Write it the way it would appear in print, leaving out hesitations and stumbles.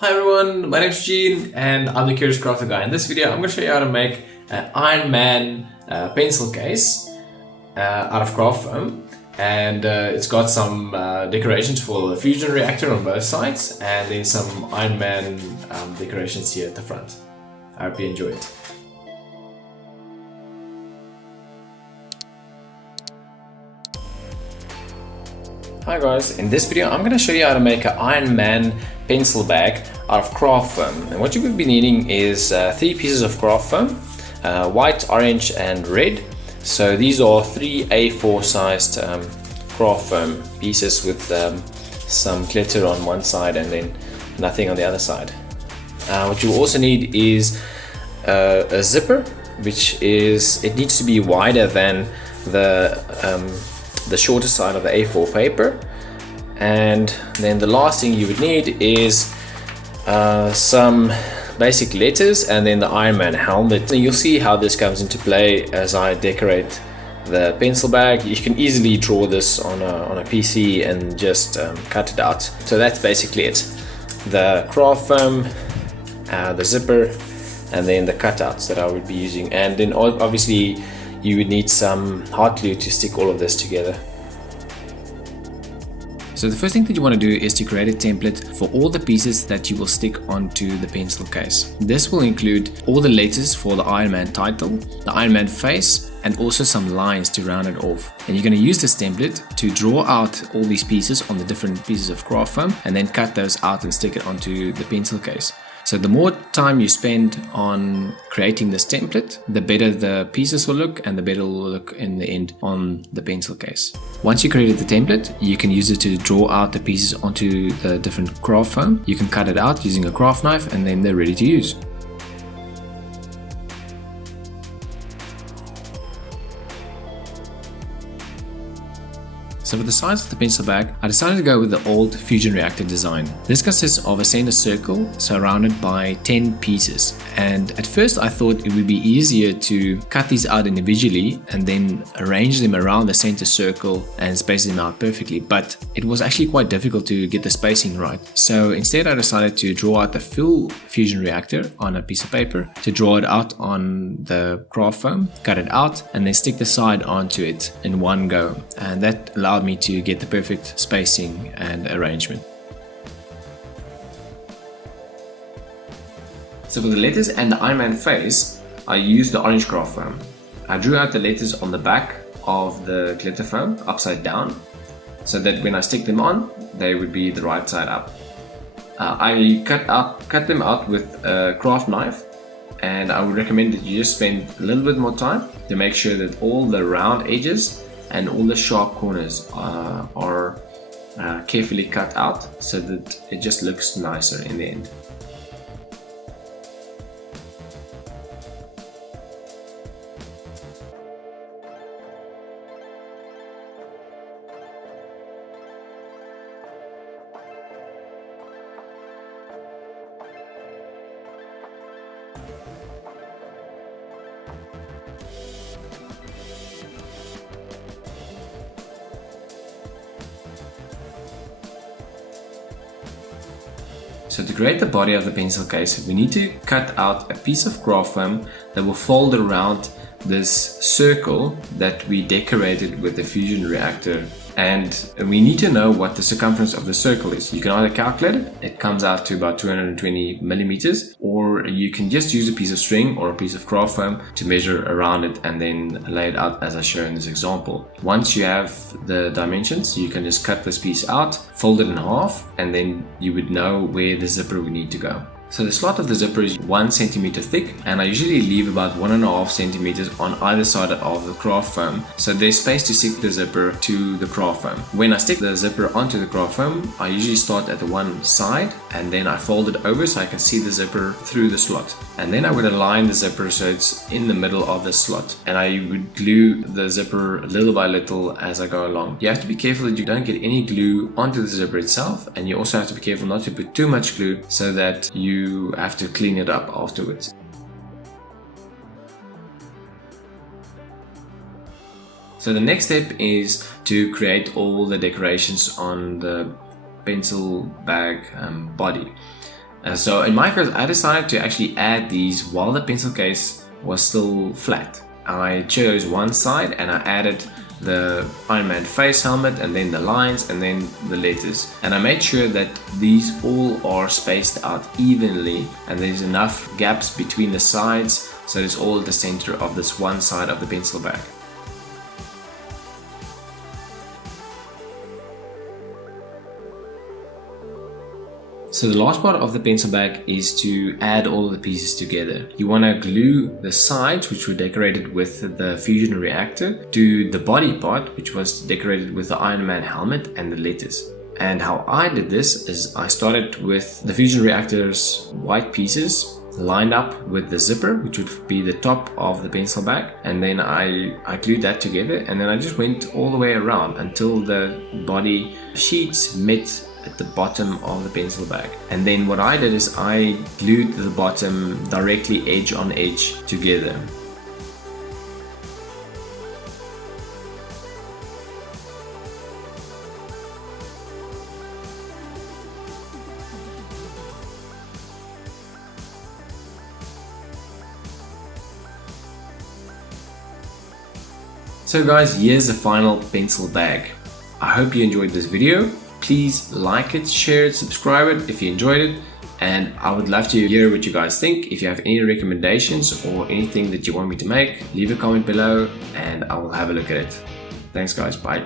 Hi everyone, my name is Gene and I'm the Geographer guy. In this video I'm going to show you how to make an Iron Man pencil case out of craft foam, and it's got some decorations for the fusion reactor on both sides and then some Iron Man decorations here at the front. I hope you enjoy it. Hi guys, in this video I'm going to show you how to make an Iron Man pencil bag out of craft foam. And what you will be needing is 3 pieces of craft foam, white, orange and red. So these are 3 A4 sized craft foam pieces with some glitter on one side and then nothing on the other side. What you also need is a zipper, which is, it needs to be wider than the shorter side of the A4 paper. And then the last thing you would need is some basic letters and then the Iron Man helmet. And you'll see how this comes into play as I decorate the pencil bag. You can easily draw this on a PC and just cut it out. So that's basically it. The craft foam, the zipper, and then the cutouts that I would be using. And then obviously you would need some hot glue to stick all of this together. So the first thing that you want to do is to create a template for all the pieces that you will stick onto the pencil case. This will include all the letters for the Iron Man title, the Iron Man face, and also some lines to round it off. And you're going to use this template to draw out all these pieces on the different pieces of craft foam and then cut those out and stick it onto the pencil case. So the more time you spend on creating this template, the better the pieces will look and the better it will look in the end on the pencil case. Once you created the template, you can use it to draw out the pieces onto the different craft foam. You can cut it out using a craft knife and then they're ready to use. So for the size of the pencil bag, I decided to go with the old fusion reactor design. This consists of a center circle surrounded by 10 pieces. And at first I thought it would be easier to cut these out individually and then arrange them around the center circle and space them out perfectly. But it was actually quite difficult to get the spacing right. So instead I decided to draw out the full fusion reactor on a piece of paper, to draw it out on the craft foam, cut it out, and then stick the side onto it in one go. And that allowed me to get the perfect spacing and arrangement. So for the letters and the Iron Man face, I used the orange craft foam. I drew out the letters on the back of the glitter foam upside down, so that when I stick them on, they would be the right side up. I cut them out with a craft knife, and I would recommend that you just spend a little bit more time to make sure that all the round edges and all the sharp corners are carefully cut out so that it just looks nicer in the end. So to create the body of the pencil case, we need to cut out a piece of craft foam that will fold around this circle that we decorated with the fusion reactor. And we need to know what the circumference of the circle is. You can either calculate it, it comes out to about 220 millimeters, or you can just use a piece of string or a piece of craft foam to measure around it and then lay it out as I show in this example. Once you have the dimensions, you can just cut this piece out, fold it in half, and then you would know where the zipper would need to go. So the slot of the zipper is 1 centimeter thick, and I usually leave about 1.5 centimeters on either side of the craft foam, so there's space to stick the zipper to the craft foam. When I stick the zipper onto the craft foam, I usually start at the one side and then I fold it over so I can see the zipper through the slot. And then I would align the zipper so it's in the middle of the slot, and I would glue the zipper little by little as I go along. You have to be careful that you don't get any glue onto the zipper itself, and you also have to be careful not to put too much glue so that you have to clean it up afterwards. So the next step is to create all the decorations on the pencil bag body. So in my case, I decided to actually add these while the pencil case was still flat. I chose one side and I added the Iron Man face helmet, and then the lines, and then the letters. And I made sure that these all are spaced out evenly and there's enough gaps between the sides so it's all at the center of this one side of the pencil bag. So the last part of the pencil bag is to add all the pieces together. You want to glue the sides, which were decorated with the fusion reactor, to the body part, which was decorated with the Iron Man helmet and the letters. And how I did this is I started with the fusion reactor's white pieces lined up with the zipper, which would be the top of the pencil bag, and then I glued that together, and then I just went all the way around until the body sheets met at the bottom of the pencil bag. And then what I did is I glued the bottom directly edge on edge together. So guys, here's the final pencil bag. I hope you enjoyed this video. Please like it, share it, subscribe it if you enjoyed it, and I would love to hear what you guys think. If you have any recommendations or anything that you want me to make, leave a comment below and I will have a look at it. Thanks guys, bye.